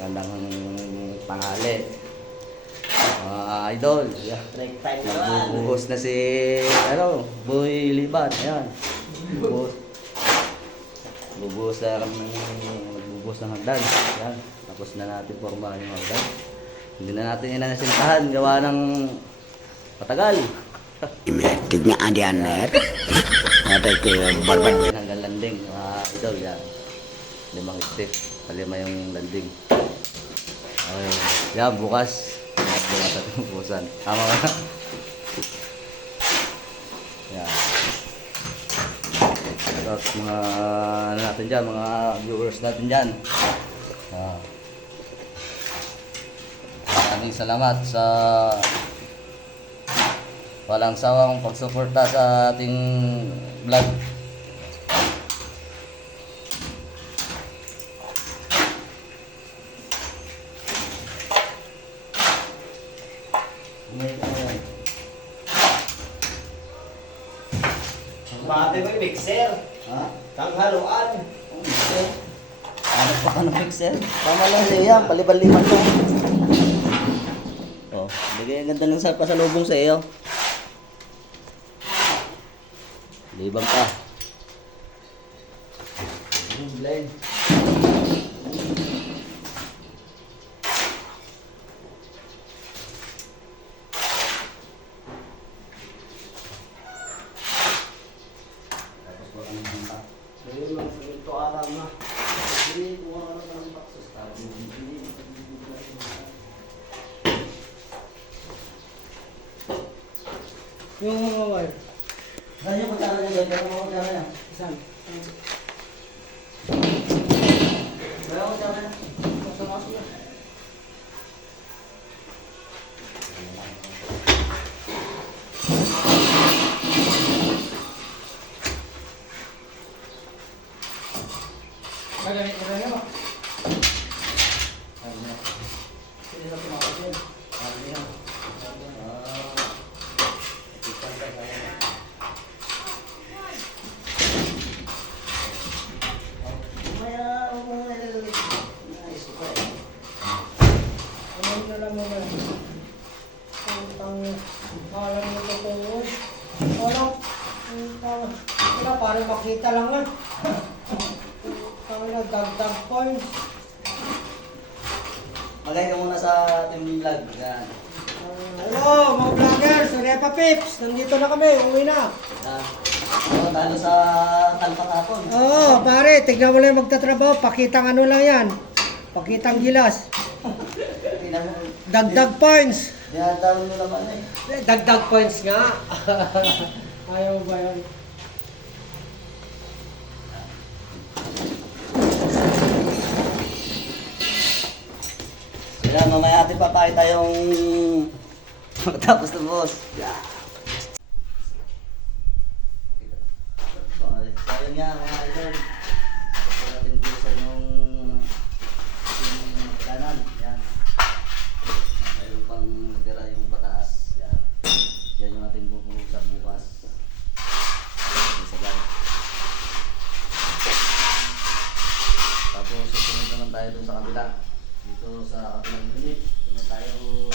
Magandang tanghali. Mga idol. Yeah. Break time naman. Nagbubuhos na si Boy Liban. Ayan. Bubuhos na kami magbubuhos ng hagdan. Ayan. Tapos na natin formahan yung hagdan. Hindi na natin inasintahan. Gawa ng matagal. Tignan diyan na. Atay ko barbad. Hanggang landing. Mga idol. Yan. 5 step. 5 yung landing. Okay. Yan. Bukas. Bukas at bukusan. Tama ka na. Yan. Tapos mga ano natin dyan, mga viewers natin dyan. Maraming salamat sa walang sawang pagsuporta sa ating vlog. Mati mo yung mixer. Ha? Tanghaluan. Mixer? Ano pa ka ng mixer? Tama lang siya, palibal-liban to. Oh, bigay ang ganda ng pasalubong sa iyo. Libang pa. Blend. Ayun lang sa ito alam na. Hindi ko ano ng baksos tayo. Yung mga wire. Saan yung kutsara niya doon? Kaya mo kutsara niya? Saan? Kaya mo kutsara niya? Masama siya. Magamit mo rin mo. Ano niya? Sino na tumakot? Ano niya? Ano na lang mo na. Ang alam mo ito po. Wala, parang makita lang nga. Ang dagdag points. Magay ka muna sa ating vlog. Yan. Hello mga vloggers, Repa Pips, nandito na kami, umuwi na. Yan. So, talo sa talpak hapon. Oo, pare, tignan mo lang yung magtatrabaho, pakitang ano lang yan. Pakitang gilas. Tingnan mo. Dagdag points. Dinadaan mo naman eh. Dagdag points nga. Ayaw ba yun? Kaya mamaya atin papakita yung tapos na boss. Yeah. Sayang nga mga idol. Tapos natin busan yung kanan. Yan. Mayroon pang natira yung pataas. Yan. Yan yung ating bubuhusan bukas. Sabay. Tapos susunod naman tayo dun sa kabila. Dito sa kabilang unit. Dito tayo